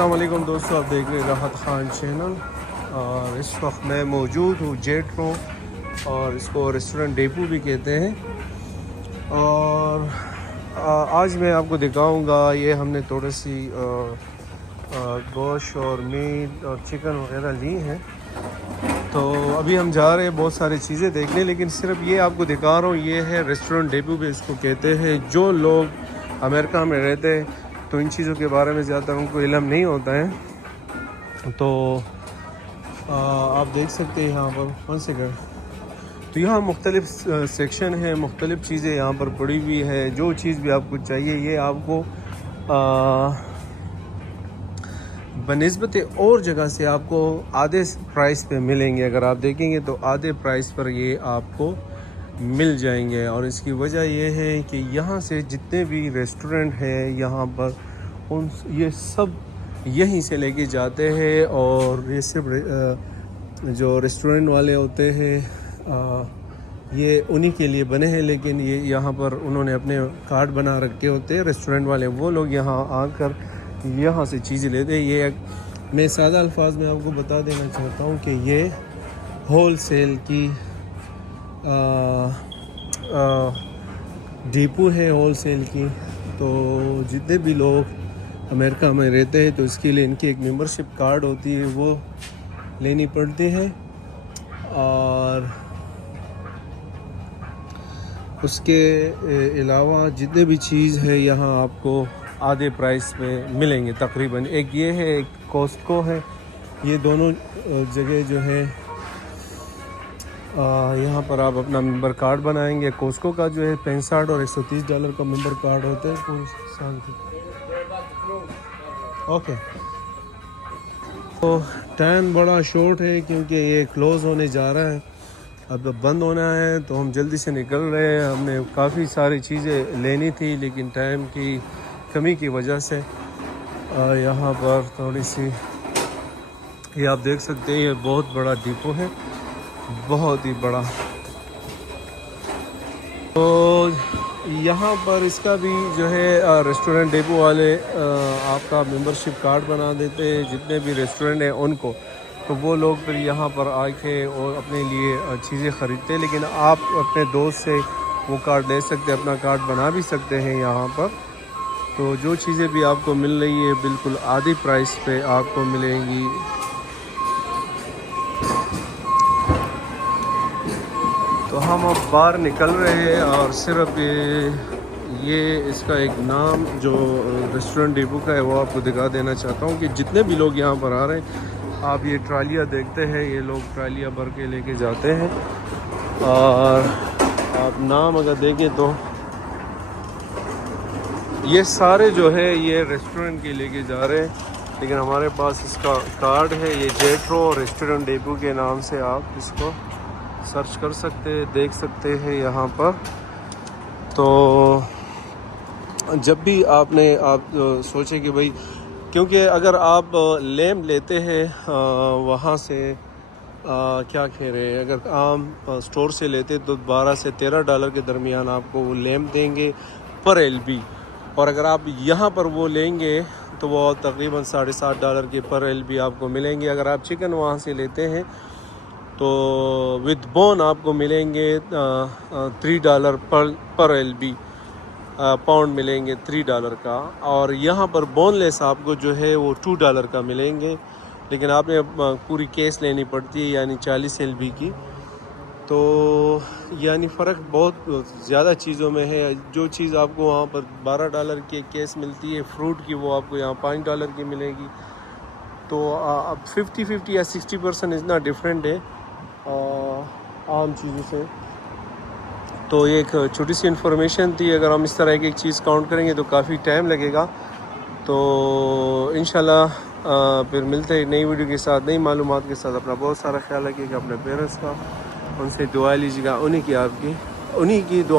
السلام علیکم دوستو، آپ دیکھ رہے ہیں راحت خان چینل اور اس وقت میں موجود ہوں جیٹرو اور اس کو ریسٹورنٹ ڈیپو بھی کہتے ہیں. اور آج میں آپ کو دکھاؤں گا یہ ہم نے تھوڑی سی گوشت اور میٹ اور چکن وغیرہ لی ہیں. تو ابھی ہم جا رہے ہیں بہت ساری چیزیں دیکھنے، لیکن صرف یہ آپ کو دکھا رہا ہوں. یہ ہے ریسٹورنٹ ڈیپو بھی اس کو کہتے ہیں. جو لوگ امریکہ میں رہتے ہیں تو ان چیزوں کے بارے میں زیادہ ان کو علم نہیں ہوتا ہے. تو آپ دیکھ سکتے ہیں یہاں پر کون سے گھر، تو یہاں مختلف سیکشن ہیں، مختلف چیزیں یہاں پر پڑی ہوئی ہے. جو چیز بھی آپ کو چاہیے یہ آپ کو بنسبت اور جگہ سے آپ کو آدھے پرائس پہ ملیں گے. اگر آپ دیکھیں گے تو آدھے پرائس پر یہ آپ کو مل جائیں گے. اور اس کی وجہ یہ ہے کہ یہاں سے جتنے بھی ریسٹورنٹ ہیں یہاں پر یہ سب یہیں سے لے کے جاتے ہیں. اور یہ صرف جو ریسٹورنٹ والے ہوتے ہیں یہ انہی کے لیے بنے ہیں، لیکن یہ یہاں پر انہوں نے اپنے کارڈ بنا رکھے ہوتے ہیں ریسٹورنٹ والے. وہ لوگ یہاں آ کر یہاں سے چیزیں لیتے ہیں. یہ میں سادہ الفاظ میں آپ کو بتا دینا چاہتا ہوں کہ یہ ہول سیل کی ڈیپو ہے، ہول سیل کی. تو جتنے بھی لوگ امریکہ میں رہتے ہیں تو اس کے لیے ان کی ایک ممبرشپ کارڈ ہوتی ہے، وہ لینی پڑتی ہے. اور اس کے علاوہ جتنے بھی چیز ہے یہاں آپ کو آدھے پرائس میں ملیں گے تقریباً. ایک یہ ہے، ایک کوسٹکو ہے. یہ دونوں جگہ جو ہے یہاں پر آپ اپنا ممبر کارڈ بنائیں گے. کوسٹکو کا جو ہے $65 اور $130 کا ممبر کارڈ ہوتا ہے کوئی سال کی. اوکے، تو ٹائم بڑا شارٹ ہے کیونکہ یہ کلوز ہونے جا رہا ہے، اب بند ہونا ہے. تو ہم جلدی سے نکل رہے ہیں. ہم نے کافی ساری چیزیں لینی تھی لیکن ٹائم کی کمی کی وجہ سے یہاں پر تھوڑی سی، یہ آپ دیکھ سکتے ہیں یہ بہت بڑا ڈیپو ہے، بہت ہی بڑا. تو یہاں پر اس کا بھی جو ہے ریسٹورنٹ ڈیپو والے آپ کا ممبرشپ کارڈ بنا دیتے ہیں جتنے بھی ریسٹورنٹ ہیں ان کو. تو وہ لوگ پھر یہاں پر آ کے اور اپنے لیے چیزیں خریدتے ہیں. لیکن آپ اپنے دوست سے وہ کارڈ لے سکتے ہیں، اپنا کارڈ بنا بھی سکتے ہیں یہاں پر. تو جو چیزیں بھی آپ کو مل رہی ہے بالکل آدھی پرائس پہ آپ کو ملیں گی. تو ہم اب باہر نکل رہے ہیں اور صرف یہ اس کا ایک نام جو ریسٹورنٹ ڈیپو کا ہے وہ آپ کو دکھا دینا چاہتا ہوں کہ جتنے بھی لوگ یہاں پر آ رہے ہیں آپ یہ ٹرالیاں دیکھتے ہیں، یہ لوگ ٹرالیاں بھر کے لے کے جاتے ہیں. اور آپ نام اگر دیکھیں تو یہ سارے جو ہے یہ ریسٹورنٹ کے لے کے جا رہے ہیں. لیکن ہمارے پاس اس کا کارڈ ہے، یہ جیٹرو ریسٹورنٹ ڈیپو کے نام سے آپ اس کو سرچ کر سکتے ہیں، دیکھ سکتے ہیں یہاں پر. تو جب بھی آپ سوچیں کہ بھائی، کیونکہ اگر آپ لیمب لیتے ہیں وہاں سے کیا کہہ رہے ہیں، اگر عام سٹور سے لیتے تو $12 سے $13 کے درمیان آپ کو وہ لیمب دیں گے پر LB. اور اگر آپ یہاں پر وہ لیں گے تو وہ تقریباً $7.5 کے پر LB آپ کو ملیں گے. اگر آپ چکن وہاں سے لیتے ہیں تو وتھ بون آپ کو ملیں گے $3 پر LB پاؤنڈ ملیں گے $3 کا. اور یہاں پر بون لیس آپ کو جو ہے وہ $2 کا ملیں گے. لیکن آپ نے پوری کیس لینی پڑتی ہے یعنی 40 LB کی. تو یعنی فرق بہت زیادہ چیزوں میں ہے. جو چیز آپ کو وہاں پر $12 کی کیس ملتی ہے فروٹ کی، وہ آپ کو یہاں $5 کی ملے گی. تو اب 50-50 یا 60% اتنا ڈفرینٹ ہے عام چیزوں سے. تو یہ ایک چھوٹی سی انفارمیشن تھی. اگر ہم اس طرح ایک چیز کاؤنٹ کریں گے تو کافی ٹائم لگے گا. تو انشاءاللہ پھر ملتے ہیں نئی ویڈیو کے ساتھ، نئی معلومات کے ساتھ. اپنا بہت سارا خیال رکھیے گا، اپنے پیرنٹس کا ان سے دعا لیجیے گا، انہی کی دعا